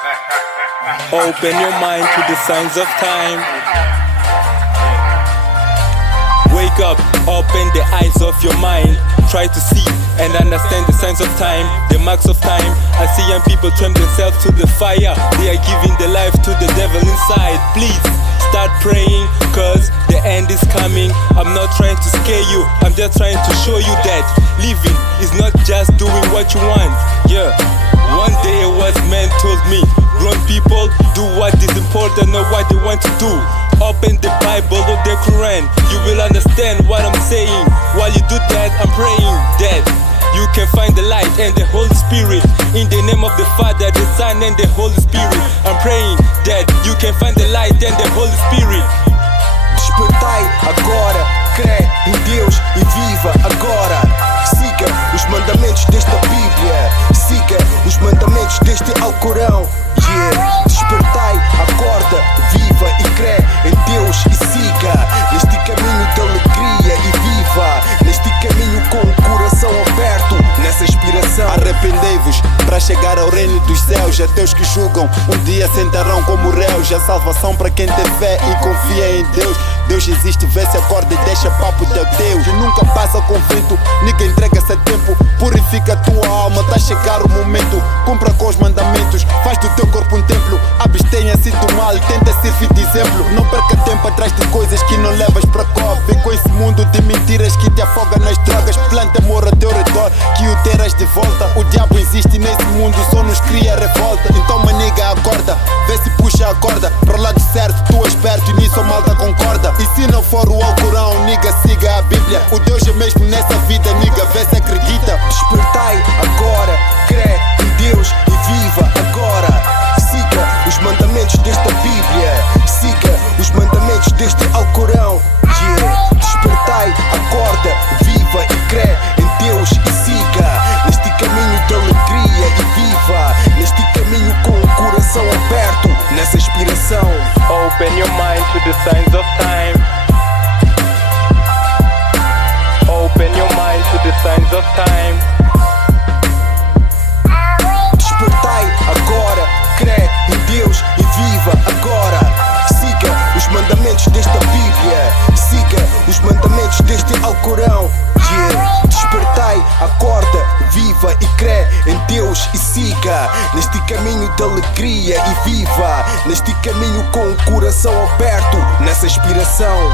Open your mind to the signs of time. Wake up, open the eyes of your mind. Try to see and understand the signs of time, the marks of time. I see young people turn themselves to the fire. They are giving their life to the devil inside. Please start praying, cause the end is coming. I'm not trying to scare you, I'm just trying to show you that living is not just doing what you want. Yeah. One day a wise man told me, grown people do what is important, not what they want to do. Open the Bible or the Quran, you will understand what I'm saying. While you do that, I'm praying that you can find the light and the Holy Spirit. In the name of the Father, the Son and the Holy Spirit, I'm praying that you can find the light and the Holy Spirit. Despertai agora, crê em Deus e viva agora. Siga os mandamentos desta Bíblia, siga os mandamentos deste Alcorão. Yeah. Despertai, acorda, viva e crê em Deus e siga neste caminho de alegria e viva neste caminho com o coração aberto, nessa inspiração. Arrependei-vos para chegar ao reino dos céus. Ateus que julgam um dia sentarão como réus. A salvação para quem tem fé e confia em Deus. Deus existe, vê se acorda e deixa papo de Deus. E nunca passa com vento, ninguém entrega-se a tempo. Purifica a tua alma, tá a chegar o momento. Cumpra com os mandamentos, faz do teu corpo um templo. Abstenha-se do mal, tenta servir de exemplo. Não perca tempo atrás de coisas que não levas para cor. Vem com esse mundo de mentiras que te afoga nas drogas. Planta amor ao teu redor, que o terás de volta. O diabo existe nesse mundo, só nos cria revolta. Então maniga, acorda, vê se puxa a corda para o lado certo, tu és perto e nisso a malta concorda. E se não for o Alcorão, niga, siga a Bíblia. O Deus é mesmo nessa vida, niga, vê se acredita. Despertai agora, crê em Deus e viva agora. Siga os mandamentos desta Bíblia, siga os mandamentos deste Alcorão. Yeah. Despertai, acorda, viva e crê em Deus e siga neste caminho de alegria e viva neste caminho com o coração aberto, nessa inspiração. Open your mind to the signs of time. Open your mind to the signs of time. Despertai agora, crê em Deus e viva agora. Siga os mandamentos desta Bíblia, siga os mandamentos deste Alcorão. Yeah. Despertai, acorda, viva e crê em Deus e siga neste caminho de alegria e viva neste caminho com o coração aberto, nessa inspiração.